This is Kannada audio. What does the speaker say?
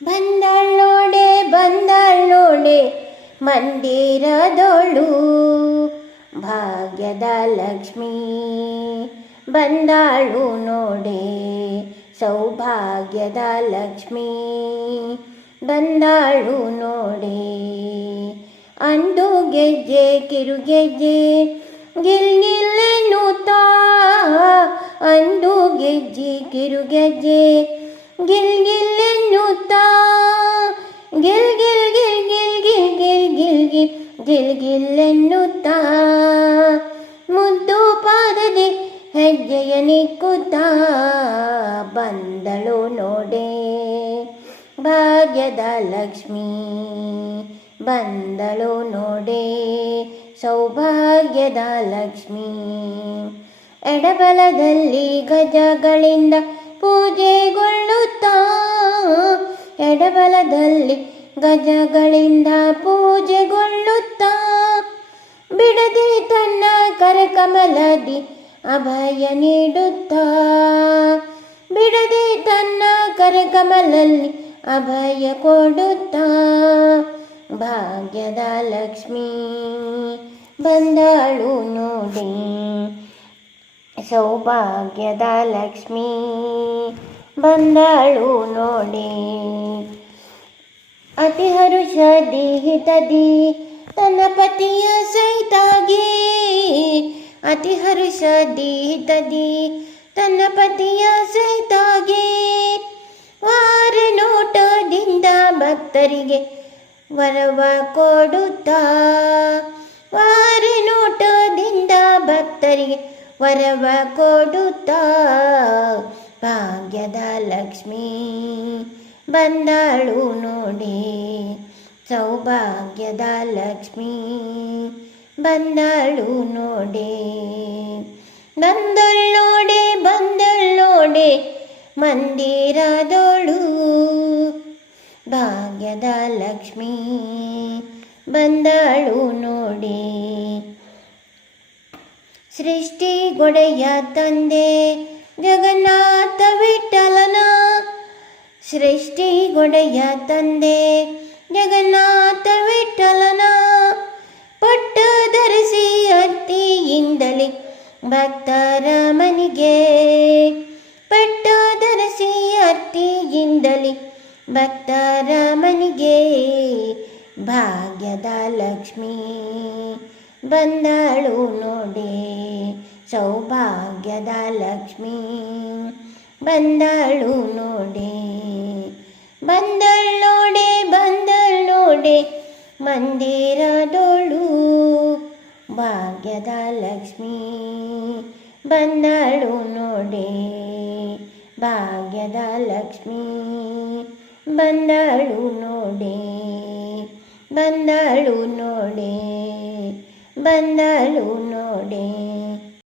ಬಂದಳ್ಳೋಡೆ ಬಂದಳ್ಳೋಡೆ ಮಂದಿರದೋಳು ಭಾಗ್ಯದ ಲಕ್ಷ್ಮೀ ಬಂದಾಳು ನೋಡೆ ಸೌಭಾಗ್ಯದ ಲಕ್ಷ್ಮೀ ಬಂದಾಳು ನೋಡೆ ಅಂದು ಗೆಜ್ಜೆ ಕಿರುಗೆಜ್ಜೆ ಗಿಲ್ಗಿಲ್ಲೆನ್ನುತ್ತಾ ಅಂದು ಗೆಜ್ಜೆ ಕಿರುಗೆಜ್ಜೆ ಗಿಲ್ಗಿಲ್ಲೆನ್ನುತ್ತಾ ಗಿಲ್ ಗಿಲ್ ಗಿಲ್ ಗಿಲ್ ಗಿಲ್ ಗಿಲ್ ಗಿಲ್ ಗಿಲ್ ಗಿಲ್ ಗಿಲ್ಲೆನ್ನುತ್ತಾ ಮುದ್ದು ಪಾದದೆ ಹೆಜ್ಜೆಯ ನಿಕ್ಕುತ್ತಾ ಬಂದಳು ನೋಡೆ ಭಾಗ್ಯದ ಲಕ್ಷ್ಮೀ ಬಂದಳು ನೋಡೆ ಸೌಭಾಗ್ಯದ ಲಕ್ಷ್ಮೀ ಎಡಬಲದಲ್ಲಿ ಗಜಗಳಿಂದ ಪೂಜೆಗೊಳ್ಳುತ್ತಾ ಎಡಬಲದಲ್ಲಿ ಗಜಗಳಿಂದ ಪೂಜೆಗೊಳ್ಳುತ್ತಾ ಬಿಡದೆ ತನ್ನ ಕರಕಮಲದಿ ಅಭಯ ನೀಡುತ್ತಾ ಬಿಡದೆ ತನ್ನ ಕರಕಮಲಲ್ಲಿ ಅಭಯ ಕೊಡುತ್ತಾ ಭಾಗ್ಯದ ಲಕ್ಷ್ಮೀ ಬಂದಾಳು ನೋಡಿ ಸೌಭಾಗ್ಯದ ಲಕ್ಷ್ಮೀ ಬಂದಾಳು ನೋಡಿ ಅತಿ ಹರುಷದಿ ಹಿತದಿ ತನ್ನ ಪತಿಯ ಸಹಿತಾಗಿ ಅತಿ ಹರುಷದಿ ಹಿತದಿ ತನ್ನ ಪತಿಯ ಸಹಿತಾಗಿ ವಾರ ನೋಟದಿಂದ ಭಕ್ತರಿಗೆ ವರವ ಕೊಡುತ್ತಾ ವಾರ ನೋಟದಿಂದ ಭಕ್ತರಿಗೆ ವರವ ಕೊಡುತ್ತಾ ಭಾಗ್ಯದ ಲಕ್ಷ್ಮೀ ಬಂದಾಳು ನೋಡಿ ಸೌಭಾಗ್ಯದ ಲಕ್ಷ್ಮೀ ಬಂದಾಳು ನೋಡಿ ಬಂದಳ್ಳೋಡೆ ಬಂದಳ್ಳೋಡೆ ಮಂದಿರದೋಳು ಭಾಗ್ಯದ ಲಕ್ಷ್ಮೀ ಬಂದಾಳು ನೋಡಿ ಸೃಷ್ಟಿಗೊಡೆಯ ತಂದೆ ಜಗನ್ನಾಥ ವಿಠಲನ ಸೃಷ್ಟಿಗೊಡೆಯ ತಂದೆ ಜಗನ್ನಾಥ ವಿಠಲನ ಪಟ್ಟ ಧರಿಸಿ ಅತ್ತಿಯಿಂದಲೇ ಭಕ್ತರ ಮನಿಗೆ ಪಟ್ಟ ಧರಿಸಿ ಅತ್ತಿಯಿಂದಲೇ ಭಕ್ತರ ಮನಿಗೆ ಭಾಗ್ಯದ ಲಕ್ಷ್ಮೀ ಬಂದಾಳು ನೋಡಿ ಸೌಭಾಗ್ಯದ ಲಕ್ಷ್ಮೀ ಬಂದಾಳು ನೋಡಿ ಬಂದಳ್ಳೋಡೆ ಬಂದಳ್ಳೋಡೆ ಮಂದಿರದೋಳು ಭಾಗ್ಯದ ಲಕ್ಷ್ಮೀ ಬಂದಾಳು ನೋಡಿ ಭಾಗ್ಯದ ಲಕ್ಷ್ಮೀ ಬಂದಾಳು ನೋಡಿ ಬಂದಾಳು ನೋಡಿ ಬಂದಾಳು ನೋಡಿ.